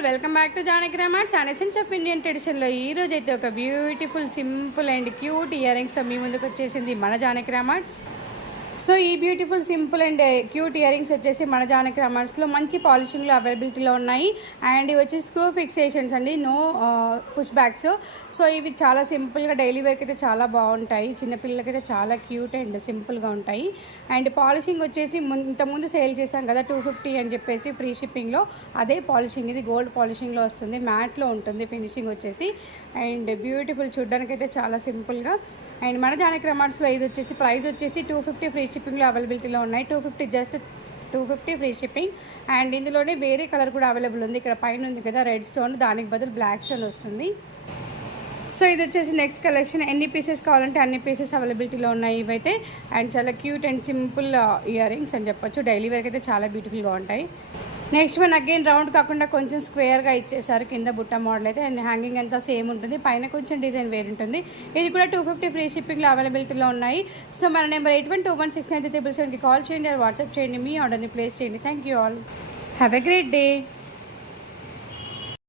All welcome back to Janaki Rama arts and essence of Indian ట్రెడిషన్లో ఈ రోజు అయితే ఒక beautiful simple and cute ear rings మీ ముందుకు వచ్చేసింది మన జానకి రామార్ట్స్. సో ఈ beautiful simple and cute ear rings వచ్చేసి మన జానకి రామార్ట్స్లో మంచి పాలిషింగ్లో అవైలబిలిటీలో ఉన్నాయి. అండ్ ఇవి వచ్చి స్క్రూ ఫిక్సేషన్స్ అండి, నో పుష్ బ్యాక్స్. సో ఇవి చాలా సింపుల్గా డైలీ వేర్కి అయితే చాలా బాగుంటాయి, చిన్నపిల్లలకైతే చాలా క్యూట్ అండ్ సింపుల్గా ఉంటాయి. అండ్ పాలిషింగ్ వచ్చేసి ఇంతకుముందు సేల్ చేసాం కదా 250 అని చెప్పేసి ఫ్రీ షిప్పింగ్లో, అదే పాలిషింగ్ ఇది గోల్డ్ పాలిషింగ్లో వస్తుంది, మ్యాట్లో ఉంటుంది ఫినిషింగ్ వచ్చేసి. అండ్ బ్యూటిఫుల్ చూడ్డానికి అయితే చాలా సింపుల్గా. అండ్ మన జానకి రామార్ట్స్లో ఇది వచ్చేసి ప్రైస్ వచ్చేసి 250 ఫ్రీ షిప్పింగ్లో అవైలబిలిటీలో ఉన్నాయి. 250 జస్ట్ 250 ఫ్రీ షిప్పింగ్. అండ్ ఇందులోనే వేరే కలర్ కూడా అవైలబుల్ ఉంది. ఇక్కడ పైన ఉంది కదా రెడ్ స్టోన్, దానికి బదులు బ్లాక్ స్టోన్ వస్తుంది. సో ఇది వచ్చేసి నెక్స్ట్ కలెక్షన్. ఎన్ని పీసెస్ కావాలంటే అన్ని పీసెస్ అవైలబిలిటీలో ఉన్నాయి ఇవైతే. అండ్ చాలా cute and simple ear rings అని చెప్పొచ్చు, డైలీ వేర్కి అయితే చాలా బ్యూటిఫుల్గా ఉంటాయి. నెక్స్ట్ వన్ అగైన్ రౌండ్ కాకుండా కొంచెం స్క్వేర్గా ఇచ్చేసారు, కింద బుట్ట మోడల్ అయితే. అండ్ హ్యాంగింగ్ అంతా సేమ్ ఉంటుంది, పైన కొంచెం డిజైన్ వేరు ఉంటుంది. ఇది కూడా 250 ఫ్రీ షిప్పింగ్లో అవైలబిలిటీలో ఉన్నాయి. సో మన నెంబర్ 81216937కి కాల్ చేయండి, వాట్సాప్ చేయండి, మీ ఆర్డర్ని ప్లేస్ చేయండి. Thank you all, have a great day.